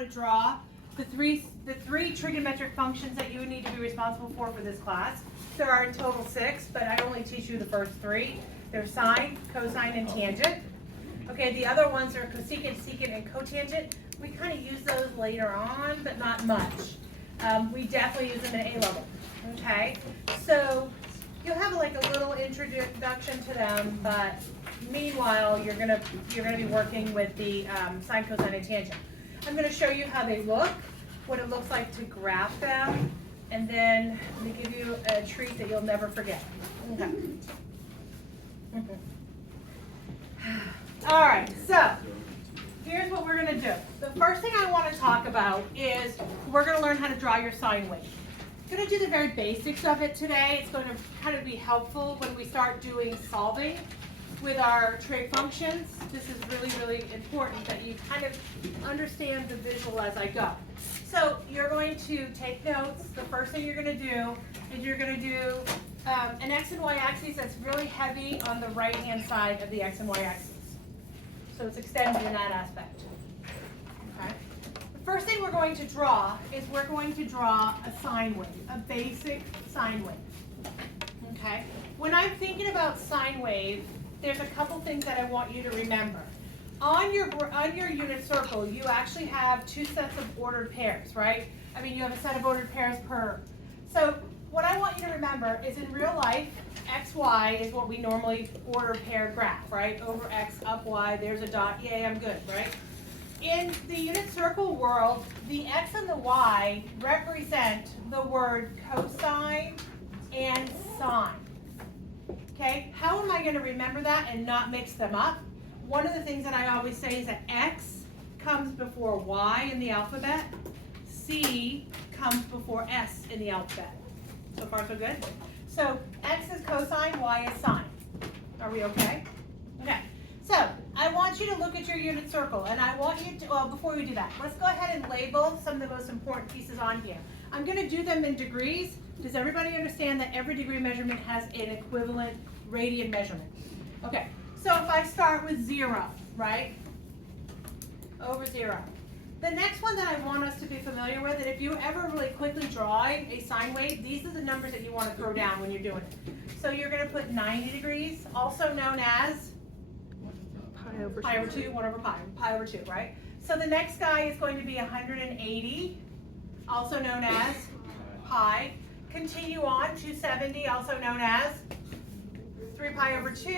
to draw the three trigonometric functions that you would need to be responsible for this class. There are in total 6, but I only teach you the first 3. They're sine, cosine, and tangent. Okay, the other ones are cosecant, secant, and cotangent. We kind of use those later on, but not much. We definitely use them in A-level. Okay, so you'll have like a little introduction to them, but meanwhile, you're gonna be working with the sine, cosine, and tangent. I'm gonna show you how they look, what it looks like to graph them, and then I'm gonna give you a treat that you'll never forget. Okay. All right, so here's what we're gonna do. The first thing I want to talk about is we're gonna learn how to draw your sine wave. I'm going to do the very basics of it today. It's going to kind of be helpful when we start doing solving with our trig functions. This is really, really important that you kind of understand the visual as I go. So you're going to take notes. The first thing you're going to do is you're going to do an x and y axis that's really heavy on the right-hand side of the x and y axis. So it's extended in that aspect. Okay. First thing we're going to draw is we're going to draw a sine wave, a basic sine wave. Okay? When I'm thinking about sine wave, there's a couple things that I want you to remember. On your unit circle, you actually have 2 sets of ordered pairs, right? I mean, you have a set of ordered pairs per. So what I want you to remember is in real life, x, y is what we normally order pair graph, right? Over x, up y, there's a dot, yay, I'm good, right? In the unit circle world, the x and the y represent the word cosine and sine. Okay, how am I going to remember that and not mix them up? One of the things that I always say is that x comes before y in the alphabet, c comes before s in the alphabet. So far so good? So x is cosine, y is sine. Are we okay? Okay. So, I want you to look at your unit circle, and I want you to, well, before we do that, let's go ahead and label some of the most important pieces on here. I'm going to do them in degrees. Does everybody understand that every degree measurement has an equivalent radian measurement? Okay, so if I start with 0, right, over 0. The next one that I want us to be familiar with, that if you're ever really quickly drawing a sine wave, these are the numbers that you want to throw down when you're doing it. So you're going to put 90 degrees, also known as pi over 2, 1 over pi over 2, right? So the next guy is going to be 180, also known as pi. Continue on, 270, also known as 3 pi over 2.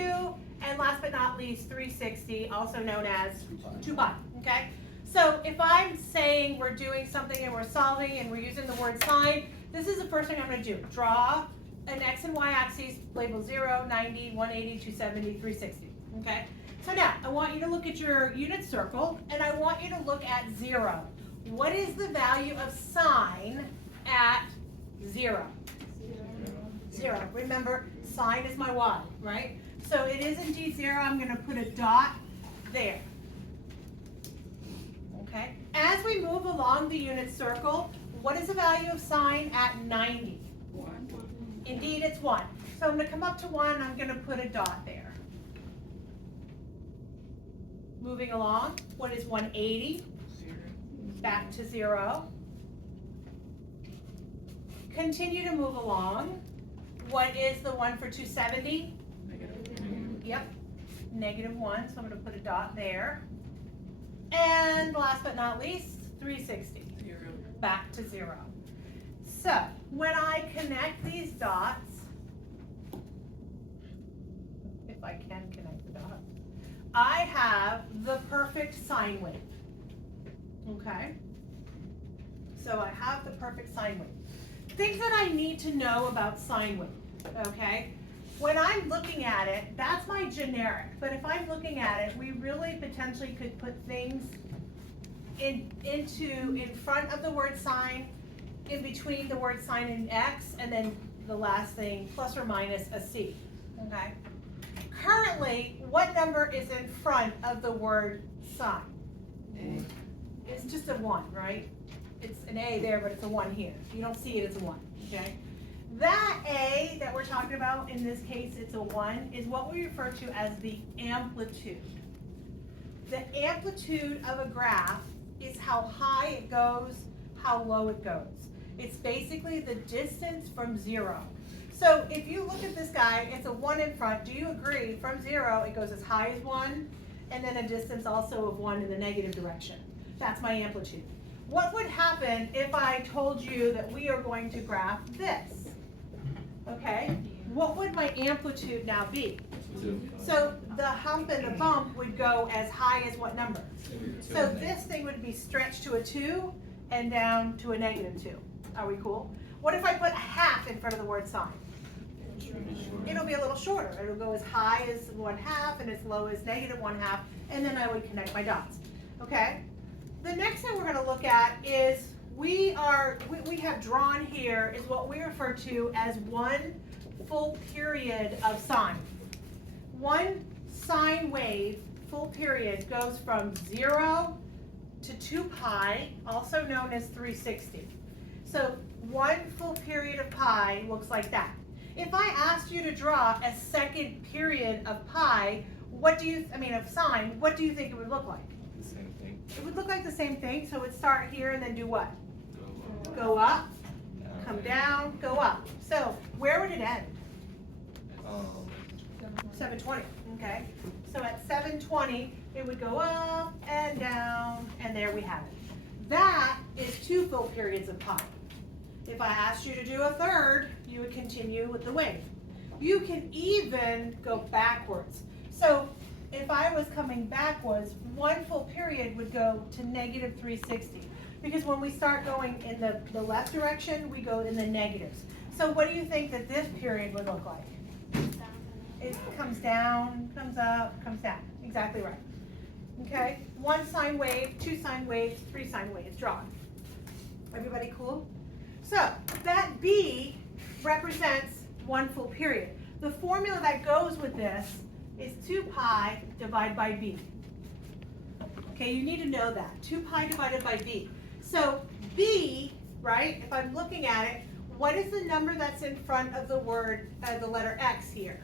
And last but not least, 360, also known as 2 pi, okay? So if I'm saying we're doing something and we're solving and we're using the word sine, this is the first thing I'm going to do. Draw an x and y axis, label 0, 90, 180, 270, 360, okay? So now, I want you to look at your unit circle, and I want you to look at 0. What is the value of sine at 0? 0. Remember, sine is my y, right? So it is indeed 0. I'm going to put a dot there. Okay? As we move along the unit circle, what is the value of sine at 90? 1. Indeed, it's 1. So I'm going to come up to 1, and I'm going to put a dot there. Moving along, what is 180? 0. Back to 0. Continue to move along. What is the one for 270? -1. Yep, -1, so I'm going to put a dot there. And last but not least, 360. 0. Back to 0. So, when I connect these dots, if I can connect the dots, I have the perfect sine wave. Okay? So I have the perfect sine wave. Things that I need to know about sine wave. Okay? When I'm looking at it, that's my generic. But if I'm looking at it, we really potentially could put things in front of the word sine, in between the word sine and x, and then the last thing, plus or minus a c. Okay? Currently, what number is in front of the word sine? A. It's just a 1, right? It's an A there, but it's a 1 here. You don't see it as a 1, okay? That A that we're talking about, in this case it's a 1, is what we refer to as the amplitude. The amplitude of a graph is how high it goes, how low it goes. It's basically the distance from 0. So if you look at this guy, it's a 1 in front. Do you agree? From 0, it goes as high as 1, and then a distance also of 1 in the negative direction. That's my amplitude. What would happen if I told you that we are going to graph this? Okay, what would my amplitude now be? 2. So the hump and the bump would go as high as what number? So this thing would be stretched to a 2 and down to a -2. Are we cool? What if I put a half in front of the word sign? It'll be a little shorter. It'll go as high as 1/2 and as low as -1/2, and then I would connect my dots. Okay? The next thing we're going to look at is we have drawn here is what we refer to as one full period of sine. One sine wave, full period, goes from 0 to 2 pi, also known as 360. So one full period of pi looks like that. If I asked you to draw a second period of pi, of sine, what do you think it would look like? The same thing. It would look like the same thing, so it would start here and then do what? Go Go up, down. come down, go up. So where would it end? 720, okay? So at 720, it would go up and down, and there we have it. That is 2 full periods of pi. If I asked you to do a third, you would continue with the wave. You can even go backwards. So if I was coming backwards, one full period would go to -360. Because when we start going in the left direction, we go in the negatives. So what do you think that this period would look like? It comes down, comes up, comes down. Exactly right. Okay? 1 sine wave, 2 sine waves, 3 sine waves drawn. Everybody cool? So that B represents one full period. The formula that goes with this is 2 pi divided by B. Okay, you need to know that. 2 pi divided by B. So B, right, if I'm looking at it, what is the number that's in front of the word, the letter X here?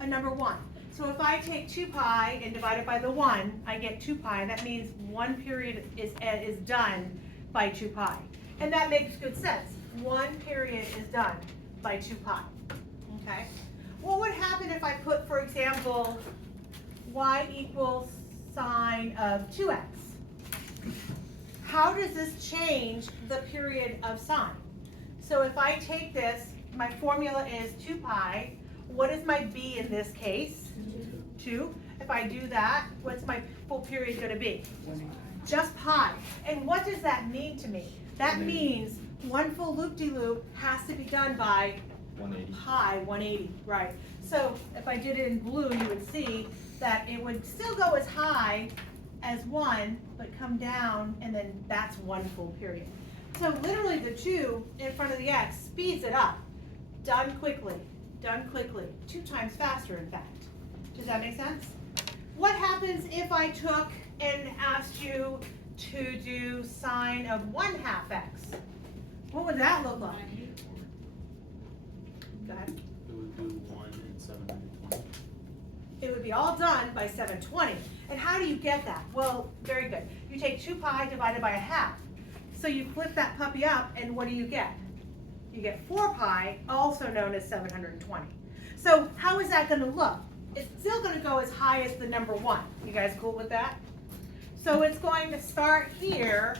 A number 1. So if I take 2 pi and divide it by the 1, I get 2 pi. That means one period is done by 2 pi. And that makes good sense. One period is done by 2 pi. Okay? What would happen if I put, for example, y equals sine of 2x? How does this change the period of sine? So if I take this, my formula is 2 pi. What is my b in this case? 2. If I do that, what's my full period going to be? Just pi. And what does that mean to me? That means one full loop-de-loop has to be done by 180. pi, 180, right. So if I did it in blue, you would see that it would still go as high as 1, but come down, and then that's one full period. So literally the 2 in front of the x speeds it up. Done quickly, 2 times faster, in fact. Does that make sense? What happens if I took and asked you to do sine of 1/2 x? What would that look like? Go ahead. It would do 1 and 720. It would be all done by 720. And how do you get that? Well, very good. You take 2 pi divided by 1/2. So you flip that puppy up, and what do you get? You get 4 pi, also known as 720. So how is that going to look? It's still going to go as high as the number 1. You guys cool with that? So it's going to start here,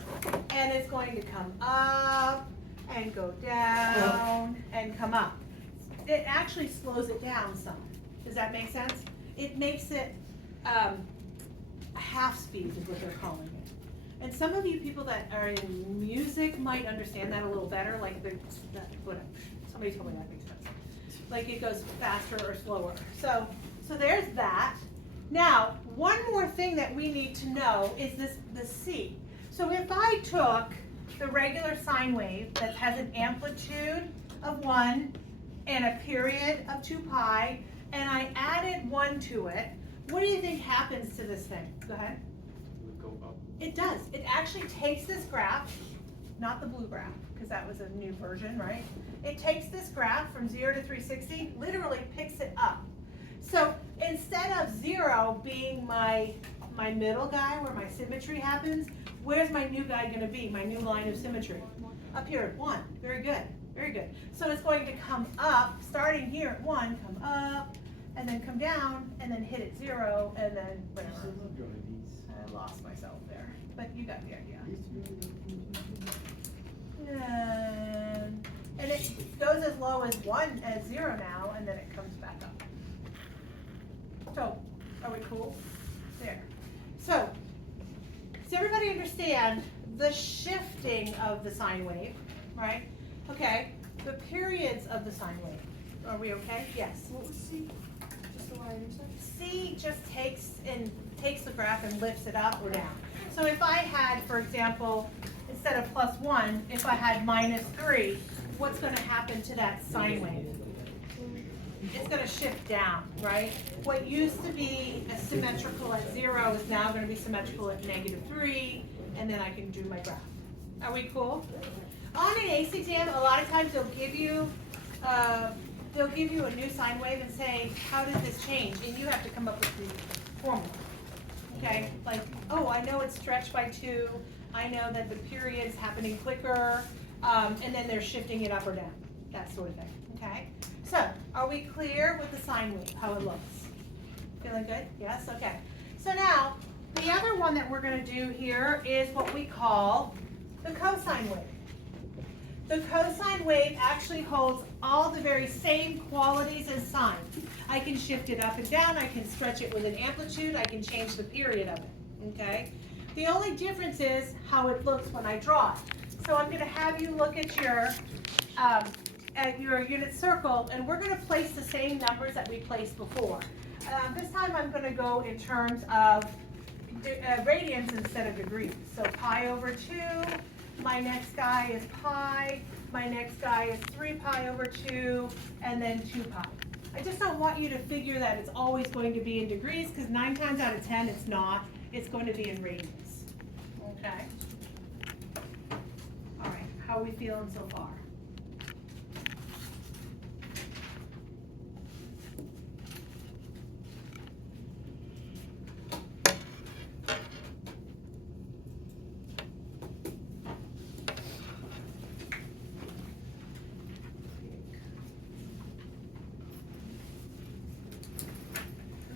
and it's going to come up, and go down, and come up. It actually slows it down some. Does that make sense? It makes it half speed is what they're calling it. And some of you people that are in music might understand that a little better, like whatever. Somebody told me that makes sense. Like it goes faster or slower. So there's that. Now, one more thing that we need to know is the C. So if I took the regular sine wave that has an amplitude of 1 and a period of 2 pi, and I added 1 to it, what do you think happens to this thing? Go ahead. It would go up. It does. It actually takes this graph, not the blue graph, because that was a new version, right? It takes this graph from 0 to 360, literally picks it up. So instead of 0 being my my middle guy where my symmetry happens, where's my new guy gonna be, my new line of symmetry? Up here at 1, very good, very good. So it's going to come up, starting here at 1, come up, and then come down, and then hit at 0, and then whatever. I lost myself there, but you got the idea. And it goes as low as 1, as 0 now, and then it comes back up. So, are we cool? There. So, does everybody understand the shifting of the sine wave, right? Okay, the periods of the sine wave. Are we okay? Yes. What was C? Just so I understand. C just takes the graph and lifts it up or down. So if I had, for example, instead of +1, if I had -3, what's going to happen to that sine wave? It's going to shift down, right? What used to be symmetrical at 0 is now going to be symmetrical at -3, and then I can do my graph. Are we cool? On an ACE exam, a lot of times they'll give you a new sine wave and say, how did this change? And you have to come up with the formula. Okay, like, oh, I know it's stretched by 2. I know that the period's happening quicker, and then they're shifting it up or down, that sort of thing. Okay, so are we clear with the sine wave, how it looks? Feeling good? Yes. Okay. So now the other one that we're going to do here is what we call the cosine wave. The cosine wave actually holds all the very same qualities as sine. I can shift it up and down, I can stretch it with an amplitude, I can change the period of it, okay? The only difference is how it looks when I draw it. So I'm gonna have you look at your unit circle, and we're gonna place the same numbers that we placed before. This time I'm gonna go in terms of radians instead of degrees. So pi over 2. My next guy is pi, my next guy is 3 pi over 2, and then 2 pi. I just don't want you to figure that it's always going to be in degrees, because 9 times out of 10 it's not. It's going to be in radians. Okay? All right, how are we feeling so far?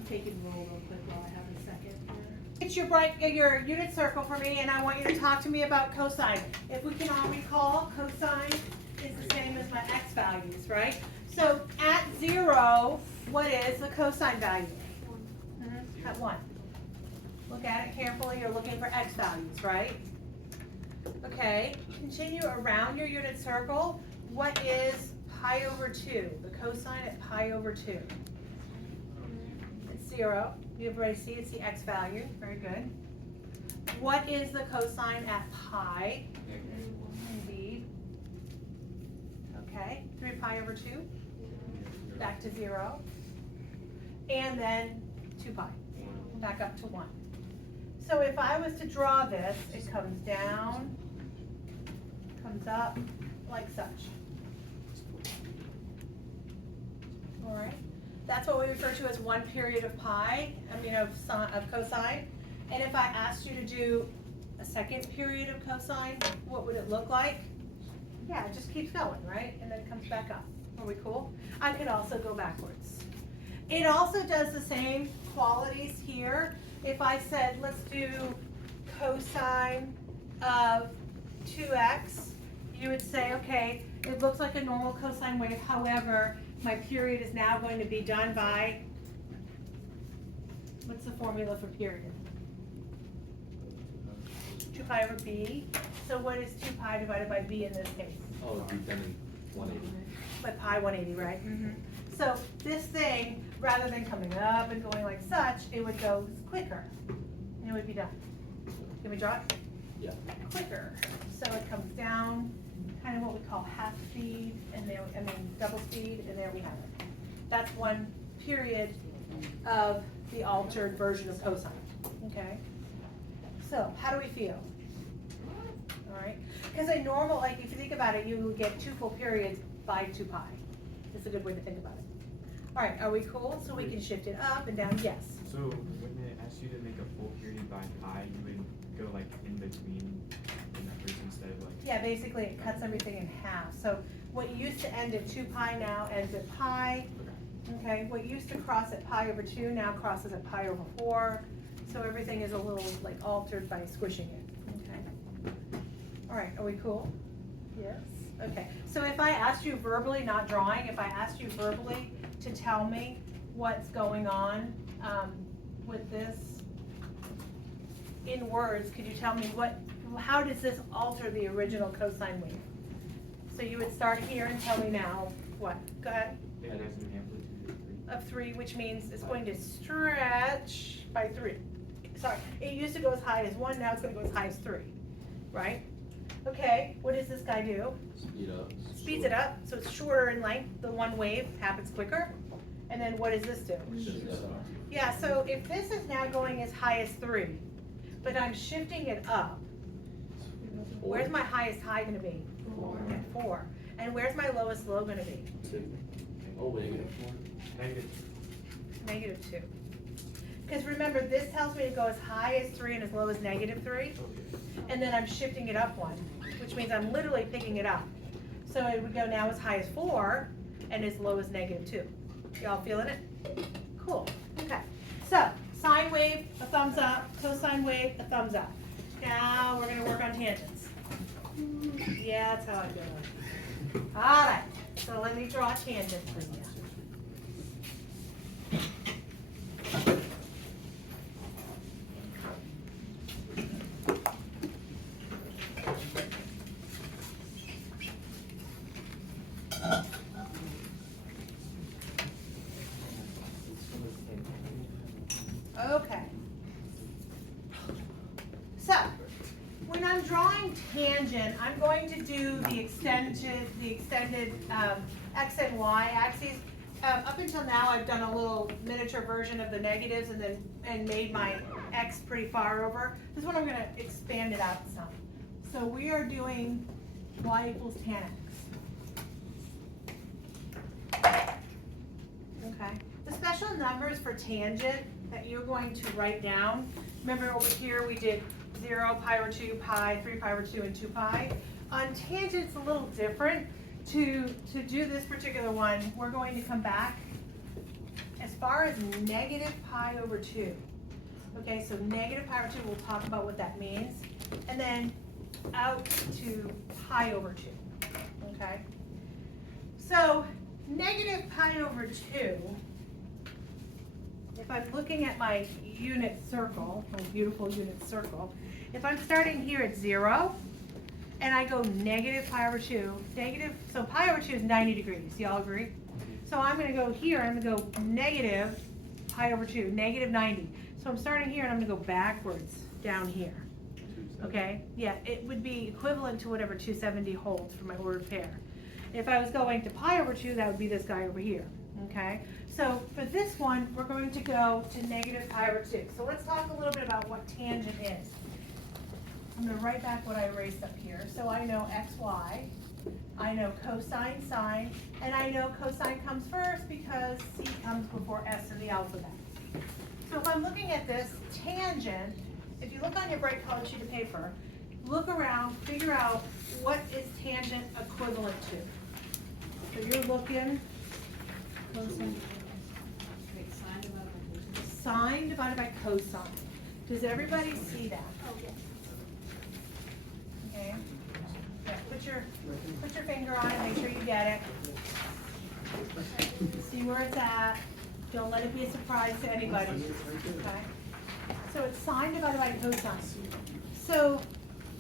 Take it and roll real quick while I have a second here. It's your unit circle for me, and I want you to talk to me about cosine. If we can all recall, cosine is the same as my x values, right? So at 0, what is the cosine value? At 1. Look at it carefully. You're looking for x values, right? Okay. Continue around your unit circle. What is pi over 2? The cosine at pi over 2. 0. You already see it's the x value. Very good. What is the cosine at pi? Indeed. Okay. 3 pi over 2. Back to 0. And then 2 pi. Back up to 1. So if I was to draw this, it comes down, comes up, like such. All right. That's what we refer to as 1 period of pi, of cosine. And if I asked you to do a second period of cosine, what would it look like? Yeah, it just keeps going, right? And then it comes back up. Are we cool? I could also go backwards. It also does the same qualities here. If I said, let's do cosine of 2x, you would say, okay, it looks like a normal cosine wave, however, my period is now going to be done by, what's the formula for period? 2 pi over b. So what is 2 pi divided by b in this case? Oh, it'd be done in 180. By pi 180, right? Mm-hmm. So this thing, rather than coming up and going like such, it would go quicker. And it would be done. Can we draw it? Yeah. Quicker. So it comes down, kind of what we call half speed, and there, double speed, and there we have it. That's 1 period of the altered version of cosine. Okay? So, how do we feel? All right? Because a normal, like if you think about it, you would get 2 full periods by 2 pi. That's a good way to think about it. All right, are we cool? So we can shift it up and down? Yes. So when it asks you to make a full period by pi, you would go like in between the numbers instead of like. Yeah, basically it cuts everything in half. So what used to end at 2 pi now ends at pi. Okay, what used to cross at pi over 2 now crosses at pi over 4. So everything is a little like altered by squishing it. Okay. All right, are we cool? Yes. Okay. So if I asked you verbally, not drawing, if I asked you verbally to tell me what's going on with this in words, could you tell me how does this alter the original cosine wave? So you would start here and tell me now what? Go ahead. It has an amplitude Of 3, which means it's going to stretch by 3. Sorry, it used to go as high as 1, now it's going to go as high as 3, right? Okay, what does this guy do? Speed up. Speeds it up, so it's shorter in length. The one wave happens quicker. And then what does this do? Yeah, so if this is now going as high as 3, but I'm shifting it up, where's my highest high going to be? 4. 4. And where's my lowest low going to be? 2. Oh, negative 4. Negative. -2. Because remember, this tells me to go as high as 3 and as low as -3. And then I'm shifting it up 1, which means I'm literally picking it up. So it would go now as high as 4 and as low as -2. Y'all feeling it? Cool. Okay. So sine wave, a thumbs up. Cosine wave, a thumbs up. Now we're going to work on tangents. Yeah, that's how I do it. All right. So let me draw a tangent for you. Okay. So, when I'm drawing tangent, I'm going to do the extended x and y axes. Up until now, I've done a little miniature version of the negatives and made my x pretty far over. This one I'm going to expand it out some. So we are doing y equals tan x. Okay. The special numbers for tangent that you're going to write down, remember over here we did 0, pi over 2, pi, 3 pi over 2, and 2 pi. On tangent, it's a little different. To do this particular one, we're going to come back as far as negative pi over 2. Okay, so negative pi over 2, we'll talk about what that means. And then out to pi over 2. Okay? So negative pi over 2, if I'm looking at my unit circle, my beautiful unit circle, if I'm starting here at 0, and I go negative pi over 2, so pi over 2 is 90 degrees, y'all agree? So I'm going to go here, I'm going to go negative pi over 2, negative 90. So I'm starting here and I'm going to go backwards down here. Okay? Yeah, it would be equivalent to whatever 270 holds for my ordered pair. If I was going to pi over 2, that would be this guy over here. Okay? So for this one, we're going to go to negative pi over 2. So let's talk a little bit about what tangent is. I'm going to write back what I erased up here. So I know xy, I know cosine, sine, and I know cosine comes first because c comes before s in the alphabet. So if I'm looking at this tangent, if you look on your bright colored sheet of paper, look around, figure out what is tangent equivalent to. So you're looking, sine divided by cosine. Does everybody see that? Okay. Yeah, put your finger on it, make sure you get it. See where it's at. Don't let it be a surprise to anybody. Okay. So it's sine divided by cosine. So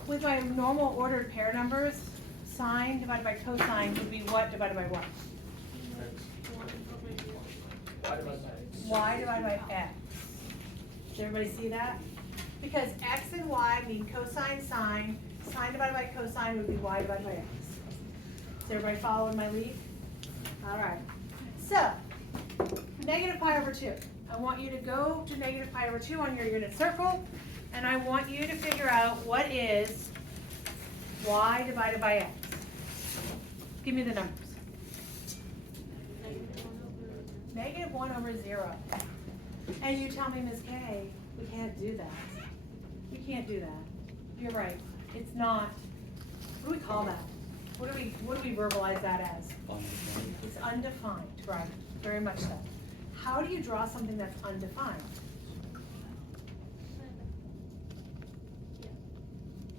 with my normal ordered pair numbers, sine divided by cosine would be what divided by what? Y divided by x. Does everybody see that? Because x and y mean cosine, sine. Sine divided by cosine would be y divided by x. Is everybody following my lead? All right. So, negative pi over 2. I want you to go to negative pi over 2 on your unit circle, and I want you to figure out what is y divided by x. Give me the numbers. Negative 1 over 0. And you tell me, Ms. K, we can't do that. We can't do that. You're right. It's not, what do we call that? What do we verbalize that as? Undefined. It's undefined, right, very much so. How do you draw something that's undefined?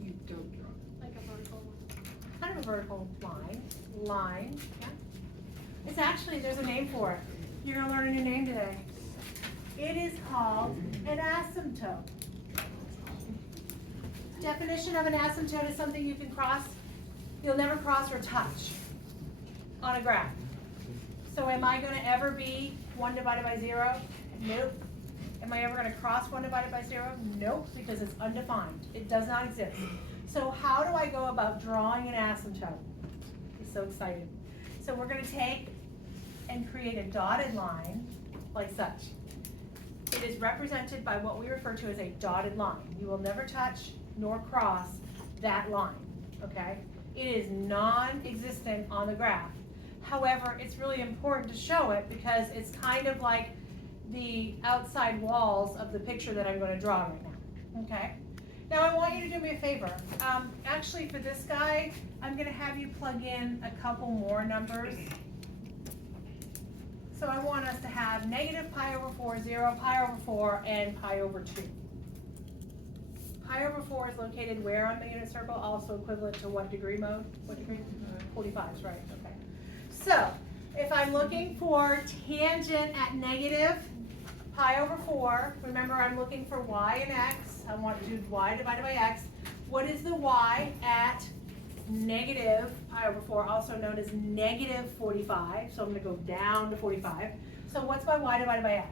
You don't draw. Like a vertical one. Kind of a vertical line, yeah. It's actually, there's a name for it. You're gonna learn a new name today. It is called an asymptote. Definition of an asymptote is something you can cross, you'll never cross or touch on a graph. So am I gonna ever be 1 divided by 0? Nope. Am I ever gonna cross 1 divided by 0? Nope, because it's undefined. It does not exist. So how do I go about drawing an asymptote? I'm so excited. So we're gonna take and create a dotted line like such. It is represented by what we refer to as a dotted line. You will never touch nor cross that line, okay? It is non-existent on the graph. However, it's really important to show it because it's kind of like the outside walls of the picture that I'm going to draw right now, okay? Now I want you to do me a favor. Actually for this guy, I'm going to have you plug in a couple more numbers. So I want us to have negative pi over 4, 0, pi over 4, and pi over 2. Pi over 4 is located where on the unit circle? Also equivalent to what degree mode? What degree? 45s, right, okay. So, if I'm looking for tangent at negative pi over 4, remember I'm looking for y and x. I want to do y divided by x. What is the y at negative pi over 4, also known as negative 45? So I'm going to go down to 45. So what's my y divided by x?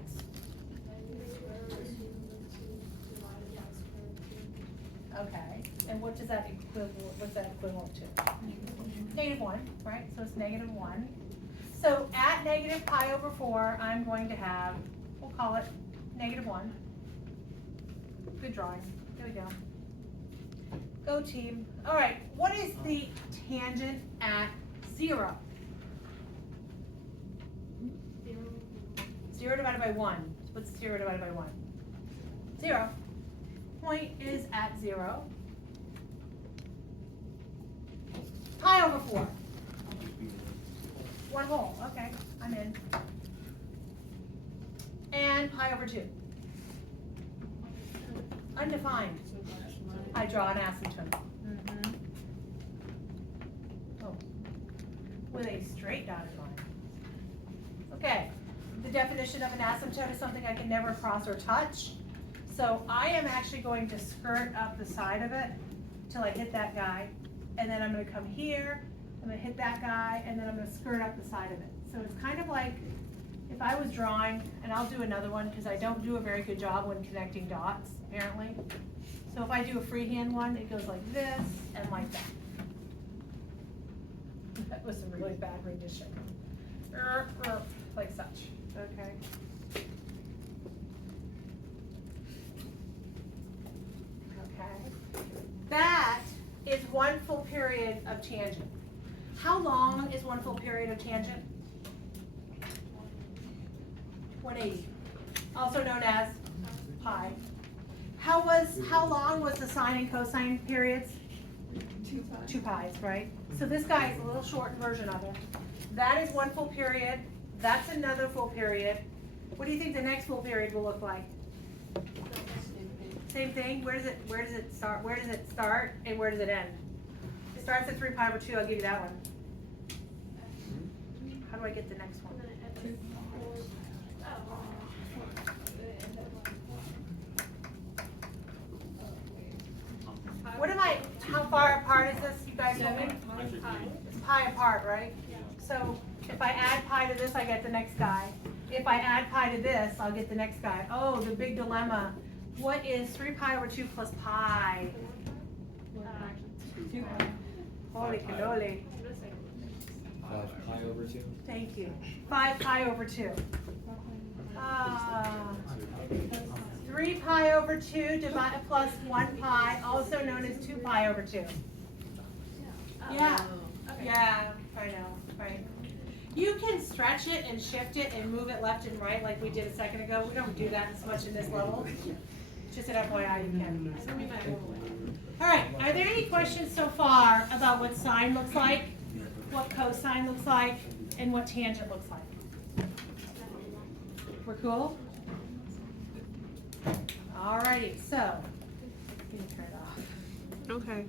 Okay, and what does that what's that equivalent to? Negative 1, right? So it's negative 1. So at negative pi over 4, I'm going to have, we'll call it negative 1. Good drawing. There we go. Go team. All right, what is the tangent at 0? 0 divided by 1. What's 0 divided by 1? 0. Point is at 0. Pi over 4. 1 whole, okay, I'm in. And pi over 2. Undefined. I draw an asymptote. Oh, with a straight dotted line. Okay, the definition of an asymptote is something I can never cross or touch. So I am actually going to skirt up the side of it till I hit that guy. And then I'm going to come here, I'm going to hit that guy, and then I'm going to skirt up the side of it. So it's kind of like if I was drawing, and I'll do another one because I don't do a very good job when connecting dots, apparently. So if I do a freehand one, it goes like this and like that. That was a really bad rendition. Like such, okay? Okay. That is 1 full period of tangent. How long is 1 full period of tangent? 180. Also known as pi. How long was the sine and cosine periods? 2 pi's, right? So this guy is a little short version of it. That is 1 full period. That's another full period. What do you think the next full period will look like? Same thing. Where does it start? Where does it start and where does it end? It starts at 3 pi over 2. I'll give you that one. How do I get the next one? What am I? How far apart is this? You guys know me? It's pi apart, right? So if I add pi to this, I get the next guy. If I add pi to this, I'll get the next guy. Oh, the big dilemma. What is 3 pi over 2 plus pi? 2 pi. Holy cannoli. 5 pi over 2. Thank you. 5 pi over 2. 3 pi over 2 plus 1 pi, also known as 2 pi over 2. Yeah. Yeah, I know, right. You can stretch it and shift it and move it left and right like we did a second ago. We don't do that as much in this level. Just an FYI, you can. All right, are there any questions so far about what sine looks like, what cosine looks like, and what tangent looks like? We're cool? All righty, so, let me turn it off. Okay.